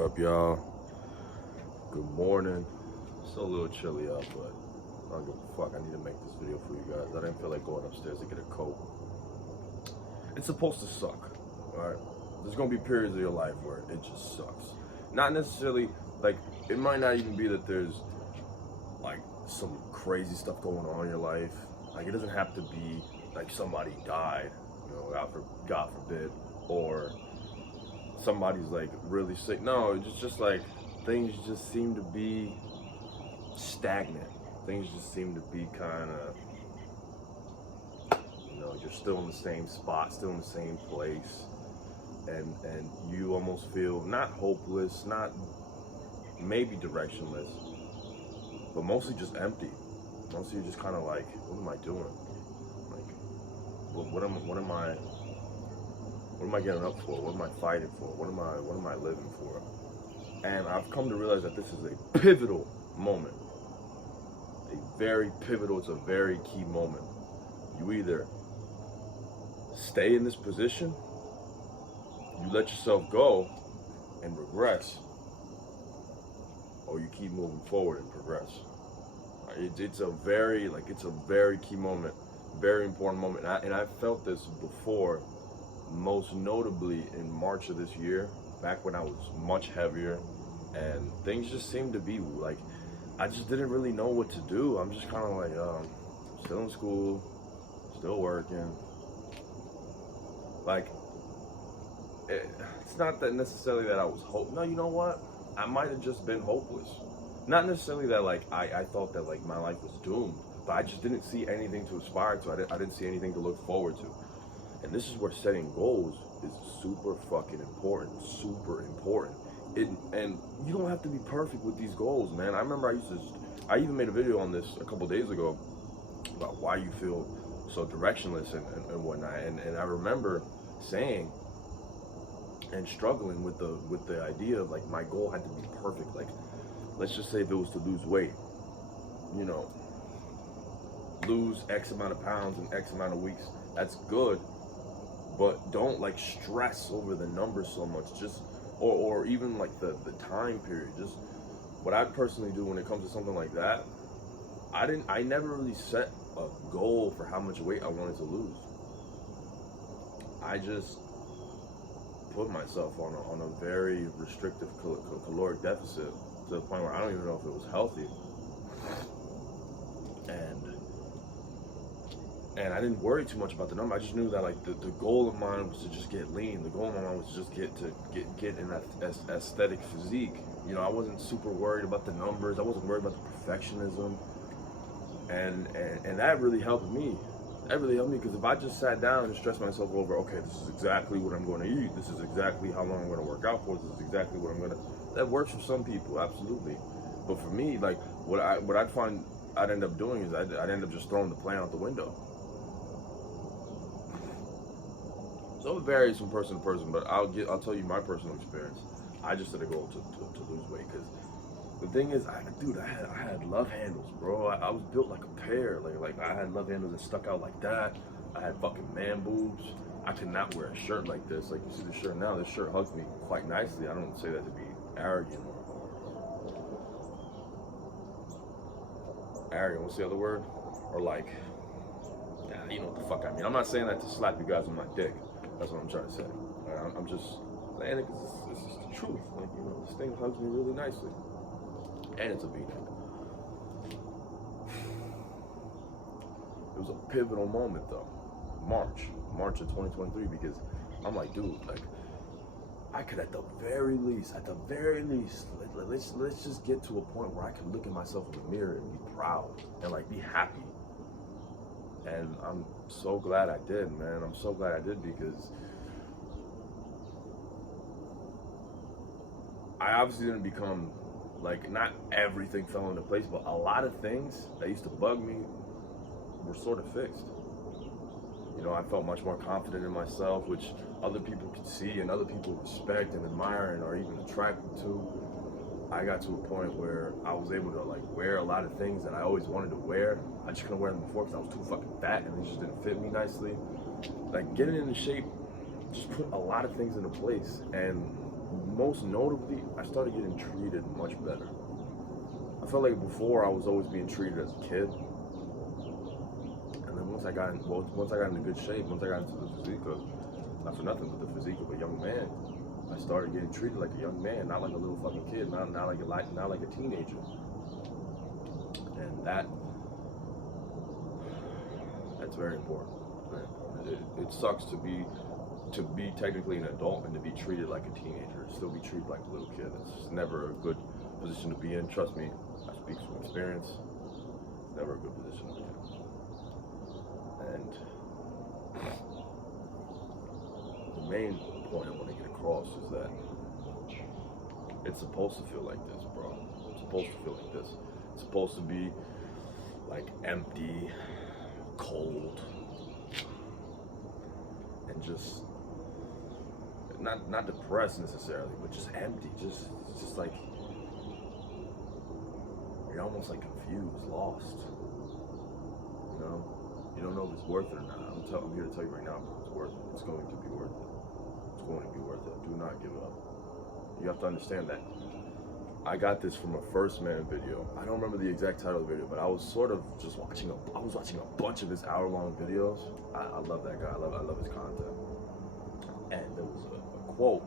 up, y'all? Good morning. Still a little chilly out, but I don't give a fuck. I need to make this video for you guys. I didn't feel like going upstairs to get a coat. It's supposed to suck, alright? There's gonna be periods of your life where it just sucks. Not necessarily, like, it might not even be that there's, like, some crazy stuff going on in your life. Like, it doesn't have to be, like, somebody died, you know, God forbid, or somebody's like really sick. No, it's just like things just seem to be stagnant. Things just seem to be kind of, you know, you're still in the same spot, still in the same place, and you almost feel not hopeless, not maybe directionless, but mostly just empty. Mostly you're just kind of like, what am I doing? Like, what am I getting up for? What am I fighting for? What am I living for? And I've come to realize that this is a pivotal moment. It's a very key moment. You either stay in this position, you let yourself go and regress, or you keep moving forward and progress. It's a very key moment, very important moment. And I felt this before. Most notably in March of this year, back when I was much heavier, and things just seemed to be like, I just didn't really know what to do. I'm just kind of like, still in school, still working. Like, it's not that necessarily that I was no, you know what? I might have just been hopeless. Not necessarily that like I thought that like my life was doomed, but I just didn't see anything to aspire to. I didn't see anything to look forward to. And this is where setting goals is super fucking important, super important. And you don't have to be perfect with these goals, man. I remember I even made a video on this a couple days ago about why you feel so directionless and whatnot. And I remember saying and struggling with the idea of like my goal had to be perfect. Like, let's just say if it was to lose weight, you know, lose X amount of pounds in X amount of weeks, that's good. But don't like stress over the numbers so much, just or even like the time period. Just what I personally do when it comes to something like that, I never really set a goal for how much weight I wanted to lose. I just put myself on a very restrictive caloric deficit to the point where I don't even know if it was healthy. And I didn't worry too much about the number. I just knew that like the goal of mine was to just get lean. The goal of mine was to just get in that aesthetic physique. You know, I wasn't super worried about the numbers. I wasn't worried about the perfectionism. And that really helped me. That really helped me because if I just sat down and stressed myself over, okay, this is exactly what I'm going to eat. This is exactly how long I'm going to work out for. This is exactly what I'm going to. That works for some people, absolutely. But for me, like what I'd find I'd end up doing is I'd end up just throwing the plan out the window. So it varies from person to person, but I'll tell you my personal experience. I just set a goal to lose weight because the thing is, I had love handles, bro. I was built like a pear. Like I had love handles that stuck out like that. I had fucking man boobs. I could not wear a shirt like this. Like you see the shirt now, this shirt hugs me quite nicely. I don't say that to be arrogant what's the other word? Or like, yeah, you know what the fuck I mean. I'm not saying that to slap you guys on my dick. That's what I'm trying to say. I'm just saying it because it's just the truth. Like, you know, this thing hugs me really nicely. And it's a V-neck. It was a pivotal moment though. March of 2023, because I'm like, dude, like, I could at the very least, let's just get to a point where I can look at myself in the mirror and be proud and like be happy. And I'm so glad I did, man. I'm so glad I did because I obviously didn't become, like, not everything fell into place, but a lot of things that used to bug me were sort of fixed. You know, I felt much more confident in myself, which other people could see and other people respect and admire and are even attracted to. I got to a point where I was able to like wear a lot of things that I always wanted to wear. I just couldn't wear them before because I was too fucking fat and they just didn't fit me nicely. Like getting into shape just put a lot of things into place, and most notably, I started getting treated much better. I felt like before I was always being treated as a kid, and then once I got into good shape, once I got into the physique of, not for nothing, but the physique of a young man, I started getting treated like a young man, not like a little fucking kid, not like a teenager, and that's very important. Very important. It sucks to be technically an adult and to be treated like a teenager, still be treated like a little kid. It's never a good position to be in. Trust me, I speak from experience. It's never a good position to be in. And the main point I want to get across is that it's supposed to feel like this, bro. It's supposed to feel like this. It's supposed to be like empty, cold, and just not depressed necessarily, but just empty. Just like you're almost like confused, lost. You know, you don't know if it's worth it or not. I'm here to tell you right now, bro, it's worth it. It's going to be worth it. It's going to be worth it. Do not give up. You have to understand that. I got this from a First Man video. I don't remember the exact title of the video, but I was sort of just watching a bunch of his hour-long videos. I love that guy. I love his content. And there was a quote.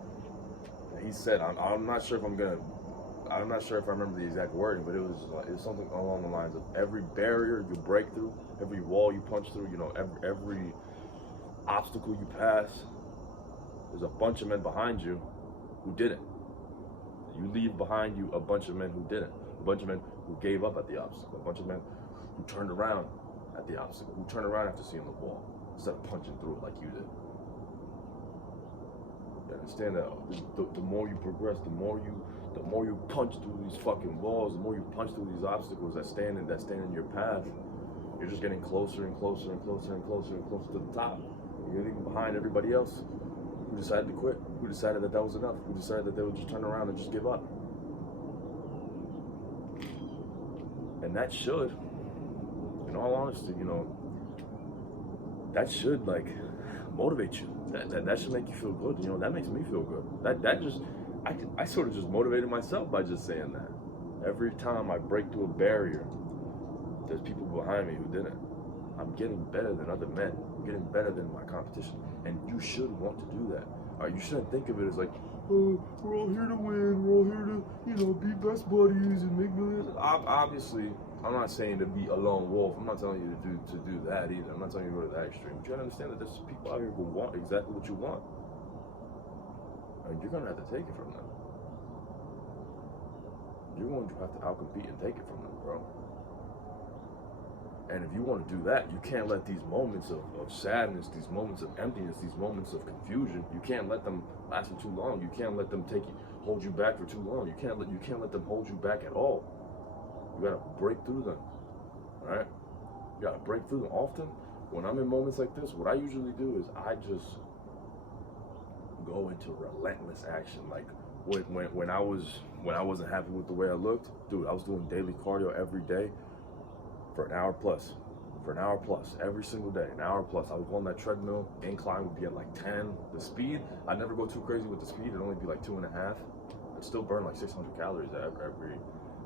He said, I'm not sure if I remember the exact wording, but it was something along the lines of every barrier you break through, every wall you punch through, you know, every obstacle you pass, there's a bunch of men behind you who didn't. You leave behind you a bunch of men who didn't, a bunch of men who gave up at the obstacle, a bunch of men who turned around at the obstacle, who turned around after seeing the wall instead of punching through it like you did. You understand that the more you progress, the more you punch through these fucking walls, the more you punch through these obstacles that stand in your path, you're just getting closer and closer and closer and closer and closer to the top. You're leaving behind everybody else who decided to quit, who decided that was enough, who decided that they would just turn around and just give up. And that should, in all honesty, you know, that should like motivate you. That should make you feel good. You know, that makes me feel good. I sort of just motivated myself by just saying that. Every time I break through a barrier, there's people behind me who didn't. I'm getting better than other men. I'm getting better than my competition. And you should want to do that. You shouldn't think of it as like, oh, we're all here to win. We're all here to, you know, be best buddies and make millions. Obviously, I'm not saying to be a lone wolf. I'm not telling you to do that either. I'm not telling you to go to that extreme. But you gotta understand that there's people out here who want exactly what you want. And you're gonna have to take it from them. You're going to have to outcompete and take it from them, bro. And if you want to do that, you can't let these moments of sadness, these moments of emptiness, these moments of confusion, you can't let them last for too long. You can't let them hold you back for too long. You can't let them hold you back at all. You gotta break through them, all right? You gotta break through them. Often, when I'm in moments like this, what I usually do is I just go into relentless action. Like when I wasn't happy with the way I looked, dude, I was doing daily cardio every day for an hour plus, every single day, an hour plus. I would go on that treadmill, incline would be at like 10. The speed, I'd never go too crazy with the speed, it'd only be like 2.5. I'd still burn like 600 calories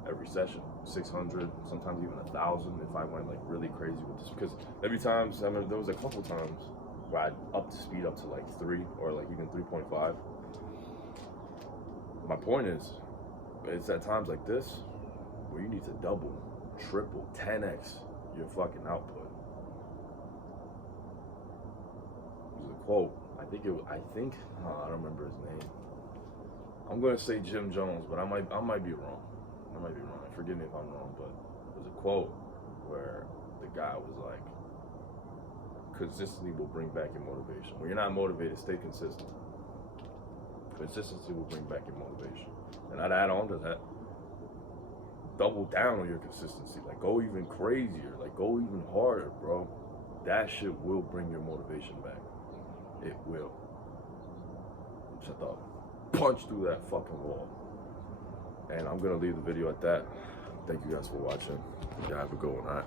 every session, 600, sometimes even 1,000 if I went like really crazy with this. Because every time, I remember there was a couple times where I'd up the speed up to like 3 or like even 3.5. My point is, it's at times like this where you need to double, triple, 10x your fucking output. There's a quote. I don't remember his name. I'm gonna say Jim Jones, but I might be wrong. Forgive me if I'm wrong, but there's a quote where the guy was like, consistency will bring back your motivation. When you're not motivated, stay consistent. Consistency will bring back your motivation. And I'd add on to that, double down on your consistency. Like, go even crazier. Like, go even harder, bro. That shit will bring your motivation back. It will. Just have to punch through that fucking wall. And I'm gonna leave the video at that. Thank you guys for watching. Y'all have a good one, all right?